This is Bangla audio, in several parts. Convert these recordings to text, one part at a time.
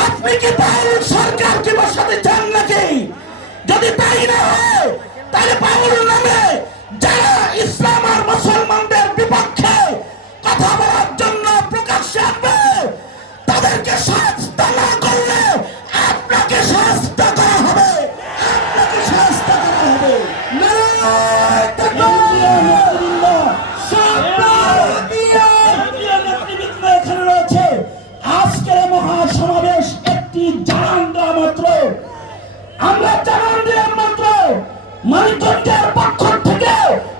আপনি কি তাহলে সরকারকে বসাতে চান নাকি যদি তাই না হয় তাহলে পাউল একটি দেওয়া মাত্র। আমরা জানান দেওয়ার মাত্র মানিকগঞ্জের পক্ষ থেকে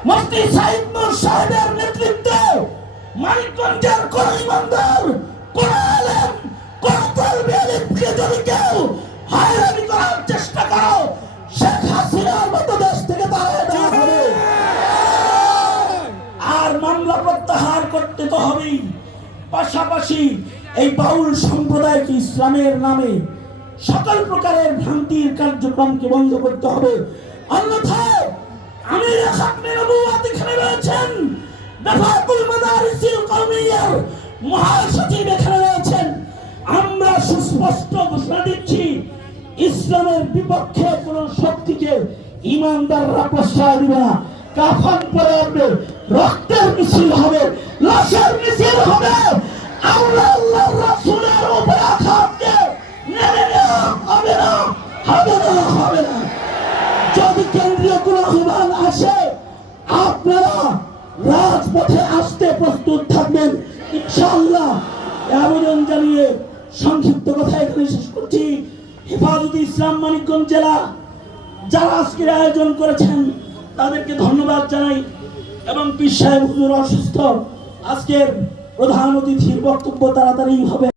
মুফতি সাইদ নূর সাহেবের নেতৃত্বে মানিকগঞ্জের কোন ইমানদার কোন আলেম কোন তলবি আলিমকে যদি কেউ হয়রানি করার চেষ্টা করো, শেখ হাসিনার মতো দেশ থেকে তাড়িয়ে দেওয়া হবে। আর মামলা প্রত্যাহার করতে তো হবেই। পাশাপাশি এই বাউল সম্প্রদায়কে ইসলামের নামে সকল প্রকারের ভ্রান্তির কার্যক্রমকে বন্ধ করতে হবে। অন্যথায় আমি এখানে রয়েছেন মহাসচিব এখানে রয়েছেন। আমরা সুস্পষ্ট ঘোষণা দিচ্ছি, ইসলামের বিপক্ষে কোন শক্তিকে ইমানদাররা প্রশ্রয় দিবে না। কাফন পরে আসবে, রক্তের মিছিল হবে, লাশের মিছিল হবে। আল্লাহ আল্লাহ হবে না হবে না। যদি কেন্দ্রীয় কোনো আহ্বান আসে, আপনারা রাজপথে আসতে প্রস্তুত থাকবেন, ইনশাআল্লাহ। আবেদন জানিয়ে সংক্ষিপ্ত কথা এখানে শেষ করছি। হেফাজতে ইসলাম মানিকগঞ্জ জেলা, যারা আজকের আয়োজন করেছেন, তাদেরকে ধন্যবাদ জানাই। এবং পীর সাহেব হুজুর অসুস্থ, আজকের প্রধান অতিথির বক্তব্য তাড়াতাড়ি হবে